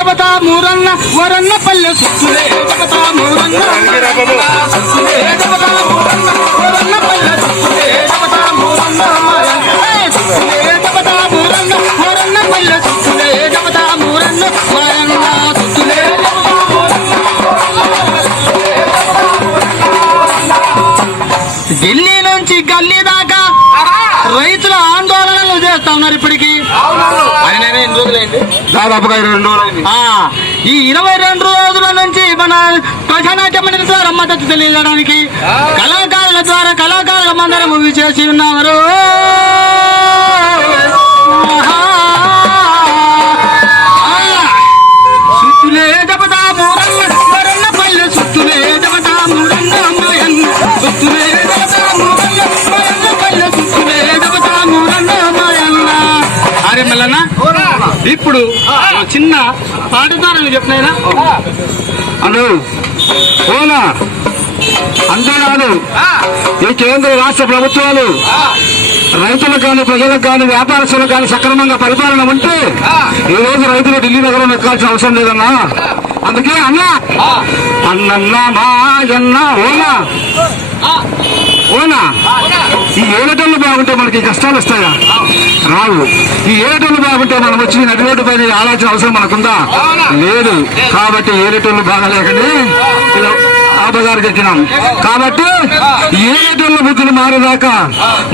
జపతా మూరన్న వరన్న పల్లె సుత్తులే జపతా మూరన్న సుత్తులే జపతా మూరన్న వరన్న పల్లె సుత్తులే జపతా మూరన్న సుత్తులే జపతా మూరన్న వరన్న పల్లె సుత్తులే జపతా మూరన్న వరన్న సుత్తులే జపతా మూరన్న. ఢిల్లీ నుంచి గల్లీ దాకా రైతుల ఆందోళనలు చేస్తా ఉన్నారు. ఇప్పటికీ ఎన్ని రోజులైంది? దాదాపుగా 22 రోజులైంది. ఈ 22 రోజుల నుంచి మన ప్రజానాట్య మండలి ద్వారా మద్దతు తెలియజేయడానికి కళాకారుల ద్వారా కళాకారుల మందరం మూవీ చేసి ఉన్నారు. సుత్తులే జపతా మూరన్న వరన్న పల్లె సుత్తులే జపతా మూరన్న మాయన్న సుత్తులే జపతా మూరన్న వరన్న పల్లె సుత్తులే జపతా మూరన్న మాయన్న. అరే మల్లన్న, ఇప్పుడు చిన్న పాటదారులు చెప్పినైనా అను ఓనా అంతేకాదు, ఈ కేంద్ర రాష్ట్ర ప్రభుత్వాలు రైతులకు కానీ ప్రజలకు కానీ వ్యాపారస్తులకు కానీ సక్రమంగా పరిపాలన ఉంటే ఈ రోజు రైతులు ఢిల్లీ నగరం ఎక్కాల్సిన అవసరం లేదన్నా. అందుకే అన్నన్నా మాయన్న ఓనా ఓనా ఈ ఏడటోళ్ళు బాగుంటే మనకి కష్టాలు వస్తాయా? రావు. ఈ ఏడటోళ్ళు బాగుంటే మనం వచ్చి నడి రోడ్డు పైన ఆలోచన అవసరం మనకుందా? లేదు. కాబట్టి ఏడటోళ్ళు బాగలేకనే ఇలా ఆపగారికి ఎక్కినాం. కాబట్టి ఏడటోళ్ళ బుద్ధులు మారేదాకా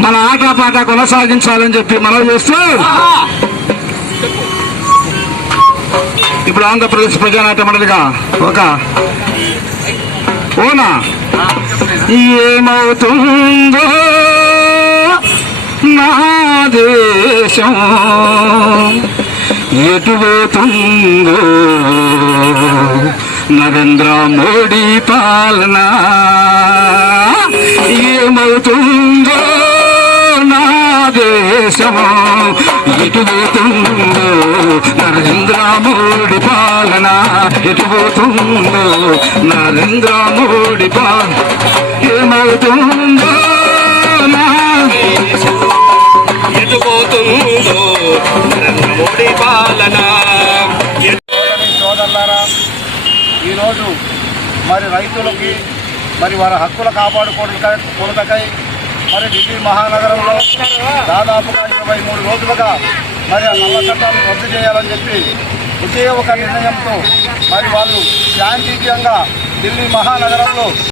మన ఆటపాట కొనసాగించాలని చెప్పి మనం చేస్తూ ఇప్పుడు ఆంధ్రప్రదేశ్ ప్రజానాట్య మండలిగా ఒక ఓనా ఏమవుతుందో నా దేశం ఎటుపోతుందో నరేంద్ర మోడీ పాలన ఏమవుతుందో నా దేశము ఎటుపోతుందో నరేంద్ర మోడీ పాలన ఎటుపోతుందో నరేంద్ర మోడీ పాలన ఏమవుతుందో నా ఎటుపోతుందో నరేంద్ర మోడీ పాలన. సోదరులారా, ఈరోజు మరి రైతులకి మరి వారి హక్కులు కాపాడుకోవడానికై మరి ఢిల్లీ మహానగరంలో దాదాపుగా 23 రోజులుగా మరి ఆ నల్ల చట్టాలను రద్దు చేయాలని చెప్పి ఒకే ఒక నిర్ణయంతో మరి వాళ్ళు శాంతియుతంగా ఢిల్లీ మహానగరంలో